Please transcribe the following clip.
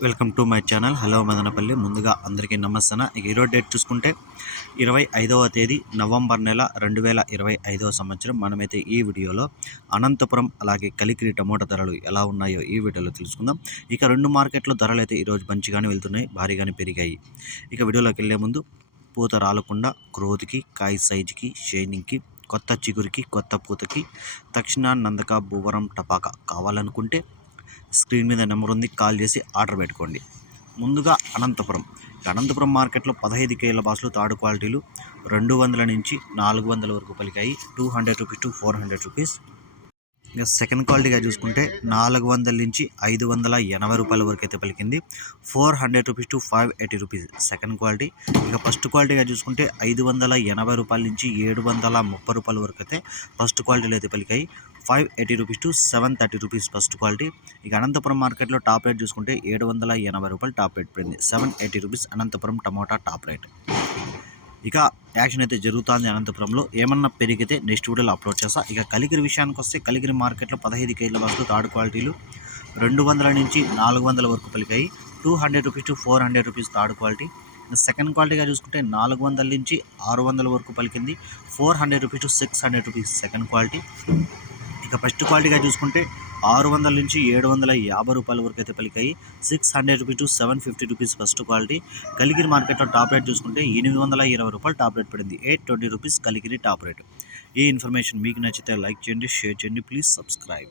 Welcome to my channel. Hello Madanapalle. ముందుగా అందరికీ నమస్తన ఈరోజు డేట్ చూసుకుంటే ఇరవై ఐదవ తేదీ నవంబర్ నెల రెండు వేల ఇరవై ఐదవ సంవత్సరం. మనమైతే ఈ వీడియోలో అనంతపురం అలాగే కలికిరి టమోటా ధరలు ఎలా ఉన్నాయో ఈ వీడియోలో తెలుసుకుందాం. ఇక రెండు మార్కెట్లో ధరలు అయితే ఈరోజు మంచిగానే వెళ్తున్నాయి భారీగానే పెరిగాయి. ఇక వీడియోలోకి వెళ్ళే ముందు పూత రాలకుండా గ్రోత్కి కాయ సైజుకి షైనింగ్కి కొత్త చిగురికి కొత్త పూతకి తక్షణ నందక భూవరం టపాక కావాలనుకుంటే స్క్రీన్ మీద నెంబర్ ఉంది కాల్ చేసి ఆర్డర్ పెట్టుకోండి. ముందుగా అనంతపురం. అనంతపురం మార్కెట్లో పదహైదు కేల బాసులు తాడు క్వాలిటీలు రెండు వందల నుంచి నాలుగు వందల వరకు పలికాయి. Two hundred rupees to four hundred rupees. ఇక సెకండ్ క్వాలిటీగా చూసుకుంటే నాలుగు వందల నుంచి ఐదు వందల ఎనభై రూపాయల వరకు అయితే పలికింది. Four hundred rupees to five eighty rupees second quality. ఇక ఫస్ట్ క్వాలిటీగా చూసుకుంటే ఐదు వందల ఎనభై రూపాయల నుంచి ఏడు వందల ముప్పై రూపాయల వరకు అయితే ఫస్ట్ క్వాలిటీలో అయితే పలికాయి. Five eighty rupees to seven thirty rupees first quality. ఇక అనంతపురం మార్కెట్లో టాప్ రేట్ చూసుకుంటే ఏడు వందల ఎనభై రూపాయలు టాప్ రేట్ పడింది. Seven eighty rupees Anantapuram tomato top rate. ఇక యాక్షన్ అయితే జరుగుతుంది అనంతపురంలో. ఏమన్నా పెరిగితే నెక్స్ట్ వీడియోలో అప్లోడ్ చేస్తా. ఇక కలిగిరి విషయానికి వస్తే కలిగిరి మార్కెట్లో పదహైదు కేజీల వరకు థర్డ్ క్వాలిటీలు రెండు వందల నుంచి నాలుగు వందల వరకు పలికాయి. Two hundred rupees to four hundred rupees third quality. Second క్వాలిటీగా చూసుకుంటే నాలుగు వందల నుంచి ఆరు వందల వరకు పలికింది. Four hundred rupees to six hundred rupees second quality. ఇక ఫస్ట్ క్వాలిటీగా చూసుకుంటే ఆరు వందల నుంచి ఏడు వందల యాభై రూపాయల వరకు అయితే పలికాయి. Six hundred rupees to seven fifty rupees first quality. Kaligiri మార్కెట్లో టాప్ రేట్ చూసుకుంటే ఎనిమిది వందల ఇరవై రూపాయలు టాప్ రేట్ పడింది. Eight twenty rupees Kaligiri top rate. ఈ ఇన్ఫర్మేషన్ మీకు నచ్చితే లైక్ చేయండి షేర్ చేయండి. Please subscribe.